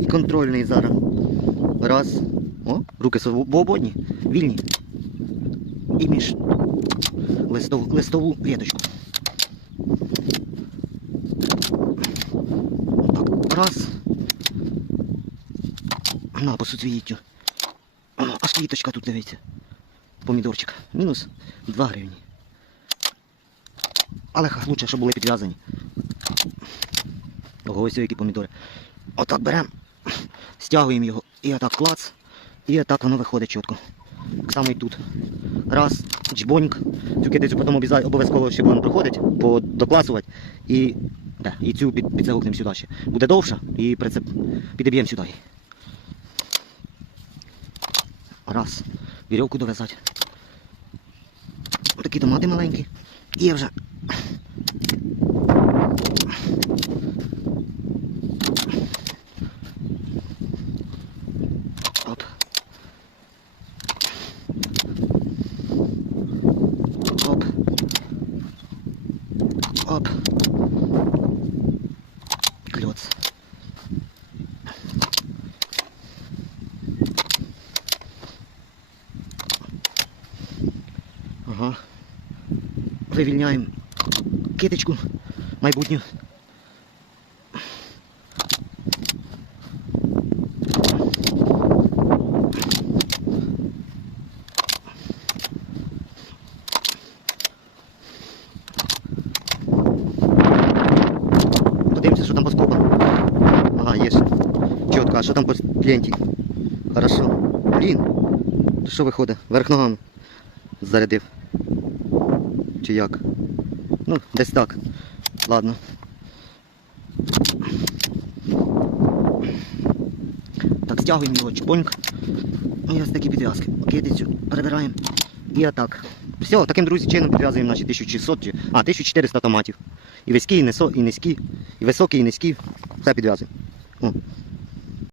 І контрольний зараз. Раз. О, руки свободні, вільні. І між листову, листову веточку. Так, раз. На, по суцвіттю. Аж квіточка тут дивіться. Помідорчик. Мінус 2 гривні. Але лучше, щоб були підв'язані. Ого, ось які помідори. Отак беремо, стягуємо його і отак клац. І отак воно виходить чітко. Так само і тут. Раз, джбоньк. Цю китицю потім обов'язково ще будемо проходити, докласувати. І, да, і цю під, підзагукнемо сюди ще. Буде довша і прицеп підіб'ємо сюди. Раз. Вірьовку дов'язати. Такі томати маленькі. І вже. Оп. Кльоц. Ага. Вивільняємо киточку майбутню. Подивимося, що там по скобам. Ага, є. Чітко, а що там по ленті? Хорошо. Блін. Що виходить? Верх ногами. Зарядив. Чи як? Ну, десь так. Ладно. Так, стягуємо його чпоньк. І ось такі підв'язки. Окей, Китицю перебираємо. І отак. Все, таким, друзі, чином підв'язуємо наші 1600, чи- а, 1400 томатів. І високі, і, низькі, і високі, і низькі. Все підв'язуємо.